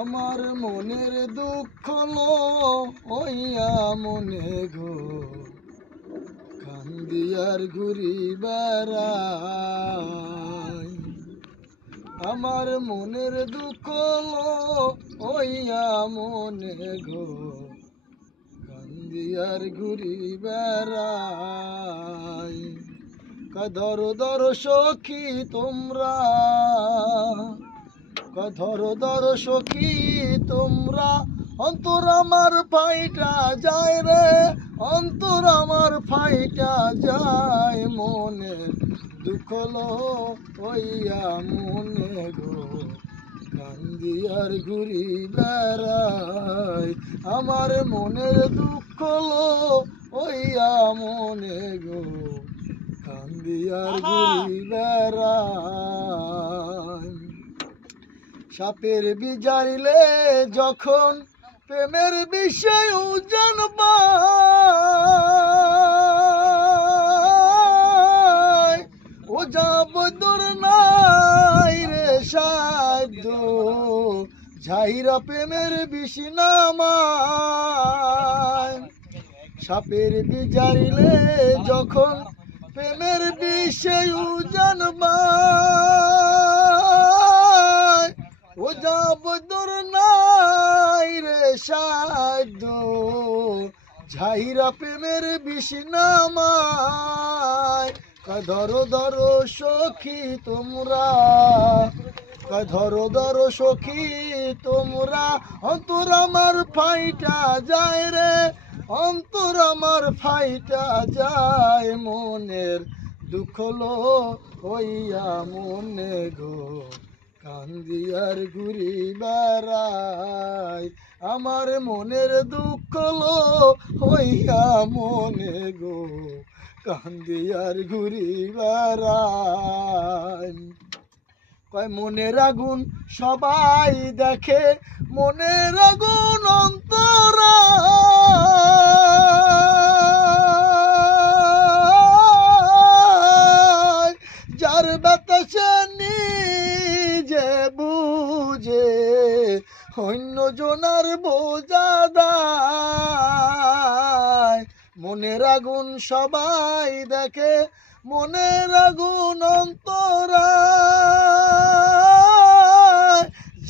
আমার মনের দুঃখ লইয়া মনে গো কান্দিয়ার ঘুরি বেড়াই। আমার মনের দুঃখ লইয়া মনে গো কান্দিয়ার ঘুরি বেড়াই। ধরো ধরো সখী তোমরা, ধরো ধরো সখী তোমরা, অন্তর আমার ফাইটা যায় রে, অন্তর আমার ফাইটা যায়। মনে দুঃখ লইয়া মনে গো কান্দিয়ার ঘুরি বেড়াই। আমার মনের দুঃখ লইয়া মনে গো কান্দিয়ার ঘুরি বেড়াই। সাপের বিচারিলে যখন প্রেমের বিষয় জানবা, ও যাব দূর নাই রে সাধ্য, ঝাইরা প্রেমের বিষ নামায়। সাপের বিচারিলে যখন প্রেমের বিষয় জানবা, ও যাব দূর নাই রে সাধ্য, ঝাইরা প্রেমের বিষ নামায়। ধরো ধরো সখী তোমরা, ধরো ধরো সখী তোমরা, অন্তর আমার ফাইটা যায় রে, অন্তর আমার ফাইটা যায়। মনের দুঃখ লইয়া মনে গো কান্দিয়ার ঘুরি বেড়াই। আমার মনের দুঃখ লইয়া মনে গো কান্দিয়ার ঘুরি বেড়াই। কয় মনের আগুন সবাই দেখে, মনের আগুন অন্তরা, যার বাতাসে নিজে বুঝে অন্য জনার বোঝা দায়। মনের আগুন সবাই দেখে, মনের আগুন অন্তরা,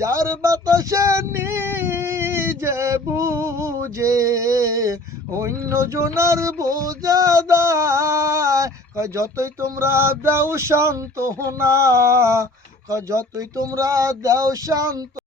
যার বাতাসে নিজে বুঝে অন্য জনার বোঝা দায়। যতই তোমরা দাও শান্ত না, যতই তোমরা দাও শান্ত